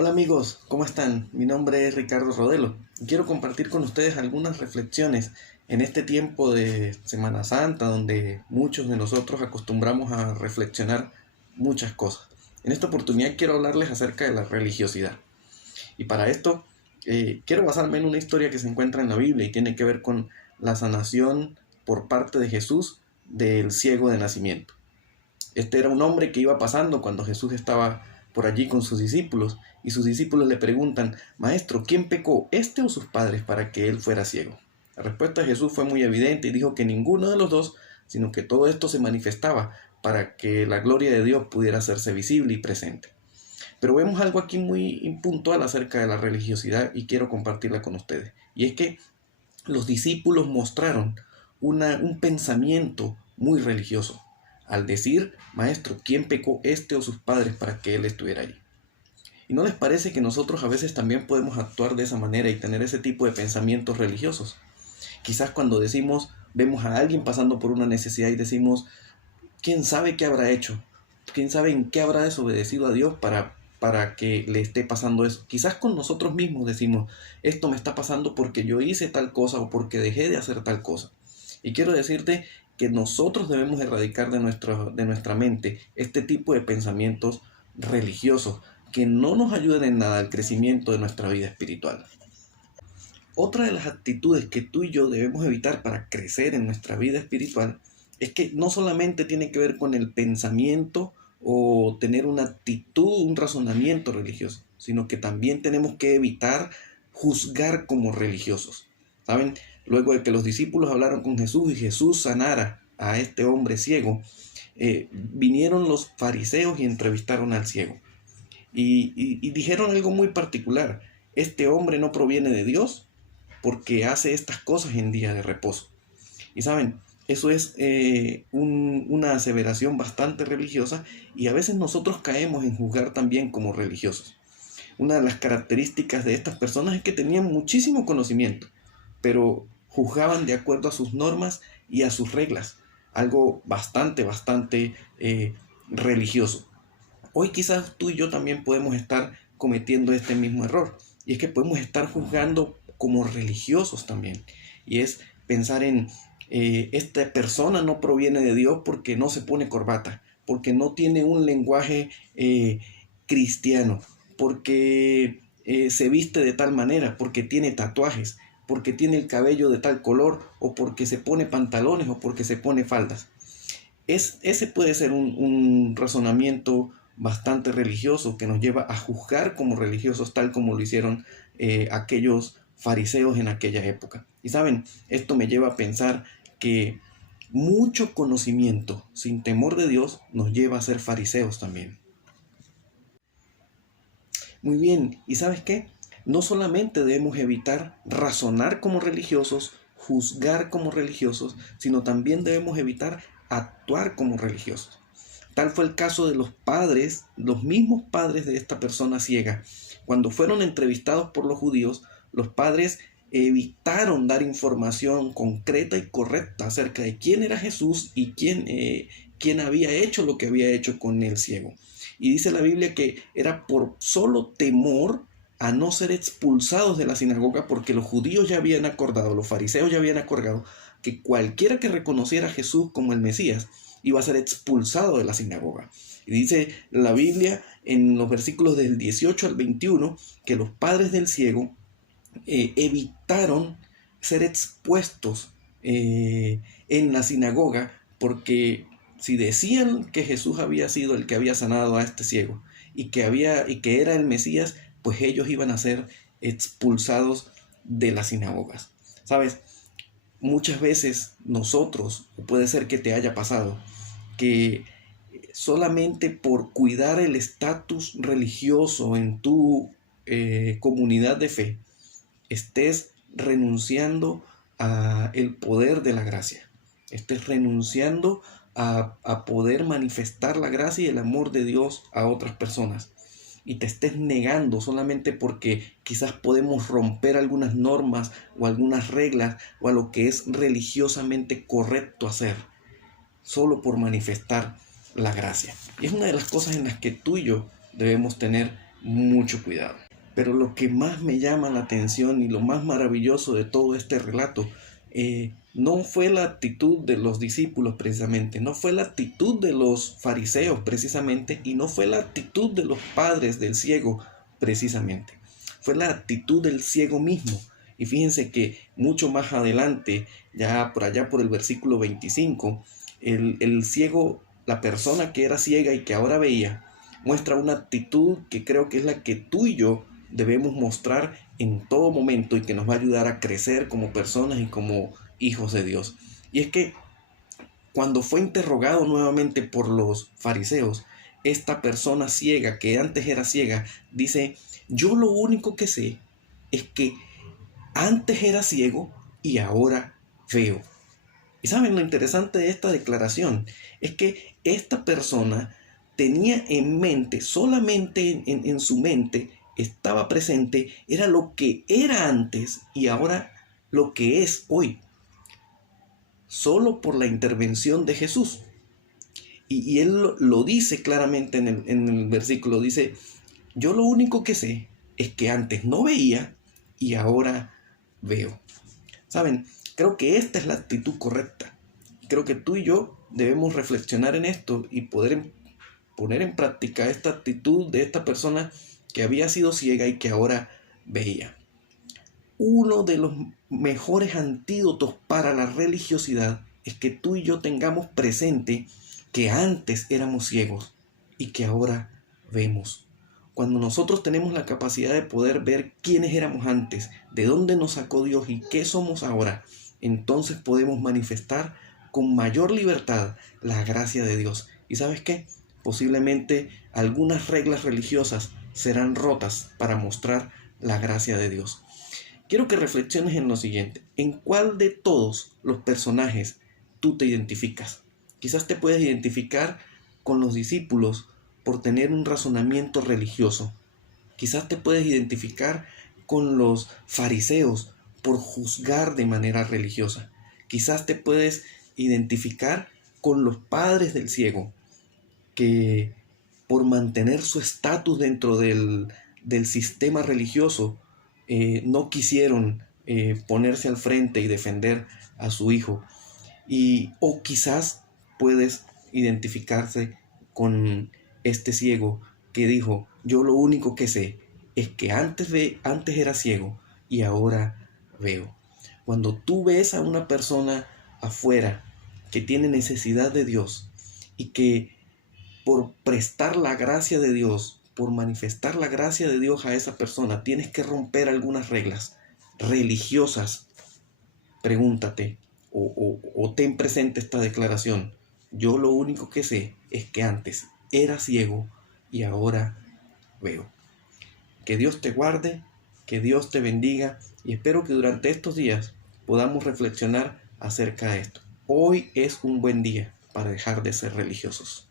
Hola amigos, ¿cómo están? Mi nombre es Ricardo Rodelo y quiero compartir con ustedes algunas reflexiones en este tiempo de Semana Santa donde muchos de nosotros acostumbramos a reflexionar muchas cosas. En esta oportunidad quiero hablarles acerca de la religiosidad y para esto quiero basarme en una historia que se encuentra en la Biblia y tiene que ver con la sanación por parte de Jesús del ciego de nacimiento. Este era un hombre que iba pasando cuando Jesús estaba por allí con sus discípulos y sus discípulos le preguntan: Maestro, ¿quién pecó, este o sus padres, para que él fuera ciego? La respuesta de Jesús fue muy evidente y dijo que ninguno de los dos, sino que todo esto se manifestaba para que la gloria de Dios pudiera hacerse visible y presente. Pero vemos algo aquí muy impuntual acerca de la religiosidad y quiero compartirla con ustedes. Y es que los discípulos mostraron un pensamiento muy religioso al decir: Maestro, ¿quién pecó, este o sus padres, para que él estuviera allí? ¿Y no les parece que nosotros a veces también podemos actuar de esa manera y tener ese tipo de pensamientos religiosos? Quizás cuando vemos a alguien pasando por una necesidad y decimos: ¿quién sabe qué habrá hecho? ¿Quién sabe en qué habrá desobedecido a Dios para que le esté pasando eso? Quizás con nosotros mismos decimos: esto me está pasando porque yo hice tal cosa o porque dejé de hacer tal cosa. Y quiero decirte que nosotros debemos erradicar de nuestra mente este tipo de pensamientos religiosos que no nos ayuden en nada al crecimiento de nuestra vida espiritual. Otra de las actitudes que tú y yo debemos evitar para crecer en nuestra vida espiritual es que no solamente tiene que ver con el pensamiento o tener una actitud, un razonamiento religioso, sino que también tenemos que evitar juzgar como religiosos. ¿Saben? Luego de que los discípulos hablaron con Jesús y Jesús sanara a este hombre ciego, vinieron los fariseos y entrevistaron al ciego. Y dijeron algo muy particular: este hombre no proviene de Dios porque hace estas cosas en día de reposo. Y saben, eso es una aseveración bastante religiosa y a veces nosotros caemos en juzgar también como religiosos. Una de las características de estas personas es que tenían muchísimo conocimiento, pero juzgaban de acuerdo a sus normas y a sus reglas, algo bastante religioso. Hoy quizás tú y yo también podemos estar cometiendo este mismo error, y es que podemos estar juzgando como religiosos también, y es pensar en esta persona no proviene de Dios porque no se pone corbata, porque no tiene un lenguaje cristiano, porque se viste de tal manera, porque tiene tatuajes, porque tiene el cabello de tal color, o porque se pone pantalones, o porque se pone faldas. Ese puede ser un razonamiento bastante religioso que nos lleva a juzgar como religiosos, tal como lo hicieron aquellos fariseos en aquella época. Y saben, esto me lleva a pensar que mucho conocimiento sin temor de Dios nos lleva a ser fariseos también. Muy bien, ¿y sabes qué? No solamente debemos evitar razonar como religiosos, juzgar como religiosos, sino también debemos evitar actuar como religiosos. Tal fue el caso de los padres, los mismos padres de esta persona ciega. Cuando fueron entrevistados por los judíos, los padres evitaron dar información concreta y correcta acerca de quién era Jesús y quién había hecho lo que había hecho con el ciego. Y dice la Biblia que era por solo temor a no ser expulsados de la sinagoga, porque los judíos ya habían acordado, los fariseos ya habían acordado que cualquiera que reconociera a Jesús como el Mesías iba a ser expulsado de la sinagoga. Y dice la Biblia en los versículos del 18 al 21 que los padres del ciego evitaron ser expuestos en la sinagoga, porque si decían que Jesús había sido el que había sanado a este ciego y que era el Mesías, pues ellos iban a ser expulsados de las sinagogas. ¿Sabes? Muchas veces nosotros, o puede ser que te haya pasado, que solamente por cuidar el estatus religioso en tu comunidad de fe, estés renunciando a el poder de la gracia, estés renunciando a poder manifestar la gracia y el amor de Dios a otras personas, y te estés negando solamente porque quizás podemos romper algunas normas o algunas reglas o a lo que es religiosamente correcto hacer, solo por manifestar la gracia. Y es una de las cosas en las que tú y yo debemos tener mucho cuidado. Pero lo que más me llama la atención y lo más maravilloso de todo este relato no fue la actitud de los discípulos precisamente, no fue la actitud de los fariseos precisamente, y no fue la actitud de los padres del ciego precisamente, fue la actitud del ciego mismo. Y fíjense que mucho más adelante, ya por allá por el versículo 25, el ciego, la persona que era ciega y que ahora veía, muestra una actitud que creo que es la que tú y yo debemos mostrar en todo momento y que nos va a ayudar a crecer como personas y como hijos de Dios. Y es que cuando fue interrogado nuevamente por los fariseos, esta persona ciega, que antes era ciega, dice: yo lo único que sé es que antes era ciego y ahora veo. Y saben, lo interesante de esta declaración es que esta persona tenía en mente, solamente en su mente estaba presente, era lo que era antes y ahora lo que es hoy, solo por la intervención de Jesús. Y él lo dice claramente en el versículo, dice: yo lo único que sé es que antes no veía y ahora veo. Saben, creo que esta es la actitud correcta. Creo que tú y yo debemos reflexionar en esto y poder poner en práctica esta actitud de esta persona que había sido ciega y que ahora veía. Uno de los mejores antídotos para la religiosidad es que tú y yo tengamos presente que antes éramos ciegos y que ahora vemos. Cuando nosotros tenemos la capacidad de poder ver quiénes éramos antes, de dónde nos sacó Dios y qué somos ahora, entonces podemos manifestar con mayor libertad la gracia de Dios. ¿Y sabes qué? Posiblemente algunas reglas religiosas serán rotas para mostrar la gracia de Dios. Quiero que reflexiones en lo siguiente: ¿en cuál de todos los personajes tú te identificas? Quizás te puedes identificar con los discípulos por tener un razonamiento religioso. Quizás te puedes identificar con los fariseos por juzgar de manera religiosa. Quizás te puedes identificar con los padres del ciego, que por mantener su estatus dentro del sistema religioso, no quisieron ponerse al frente y defender a su hijo. O quizás puedes identificarse con este ciego que dijo: yo lo único que sé es que antes era ciego y ahora veo. Cuando tú ves a una persona afuera que tiene necesidad de Dios y que por prestar la gracia de Dios, por manifestar la gracia de Dios a esa persona, tienes que romper algunas reglas religiosas, pregúntate o ten presente esta declaración: yo lo único que sé es que antes era ciego y ahora veo. Que Dios te guarde, que Dios te bendiga, y espero que durante estos días podamos reflexionar acerca de esto. Hoy es un buen día para dejar de ser religiosos.